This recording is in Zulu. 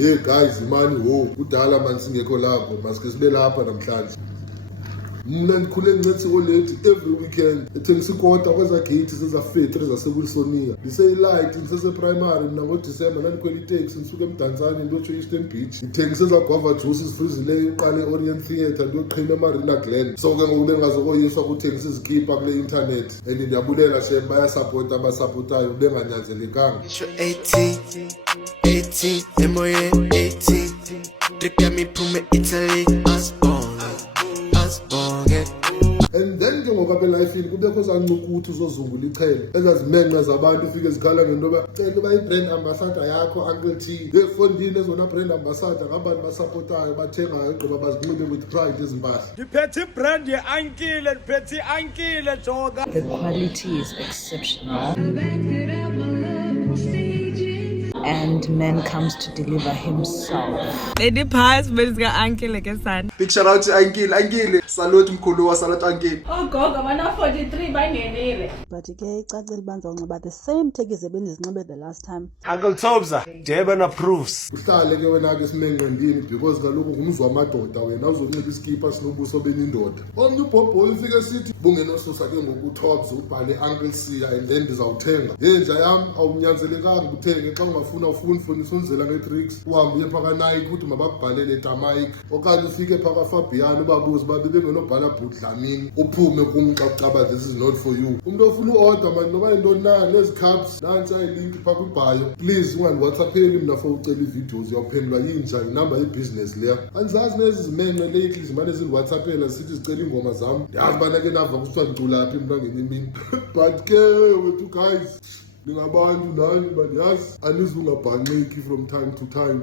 Hey guys, imani ho kudala manje singekho lapho masike sibe lapha namhlanje. Mina ndikhule ngincethe late every weekend ethengisa ikota kweza gate sezafetri zasebulisonia liseyilight ngisese primary mina ngoDecember nandikhwela itaxi ngisuka emdantsane ndotsho Eastern Beach ngithengisa za guava juice isifrizile iqale Orient Theatre ndoqhina eMarina Glen. So ke ngoku bengazokoyiswa ukuthengisa izikipa kule internet and ndiyabulela shem bayasupport abasupportayo benganyanzelekanga. 18 emoye 18 trip me pume Italy us born and then ke ngoba belifini kubekho zancukuthi uzozungula ichele ezazimenqa zabantu ufike zikhala ngento bacela bayi-brand ambassador yakho Uncle T efondini ezona brand ambassador ngabantu basupportayo bathengayo igqiba bazinxibe with pride ezimpahla. Ndiphethe ibrand ye-Ankile, ndiphethe i-Ankile joka. The quality is exceptional. And man comes to deliver himself. Lady Pass, but it's got Ankile like a son. Big shout out to Ankile. Salute mkhulu, salute Ankile. Oh God, I'm 43 by nene. But ke icacile banza unxiba the same take ezebendizinxibe the last time. UNKLE THOBZ, Jeben approves. Uhlale ke wena ke simenqendini because kaloku ngumzwa amadoda wena uzonxiba iskipa sinobuso benindoda. Omnye ubhobhoyi ufike sithi bungenosusa ke ngokuTHOBZ ubhale Uncle Sia and then ndizawuthenga. Yenja yami awunyanzelekanga uthenge xa ungafuna ufundisa unzela ngetricks uhambe uye phaka Nike ukuthi mabakubhalele Tamike okanye ufike phaka Fabian ubabuze babe bengenobhala Budlamini uphume kumxaxaba this is not for you. Umuntu ofuna uorder manje noba intoni na lezi cups nansi ayilink phaka kubhayo please ungani WhatsAppeni mina for ucela ivideos uyawuphendula yinja inamba yebusiness leya angizazi nezi zimenqe lately zimane ziliWhatsAppela sithi zicela ingoma zami yazi bana ke nava kusithiwa ngiculaphi mina ngenye imini but ke wethu guys ningabantu nani baniyazi anizungabhanqiki from time to time.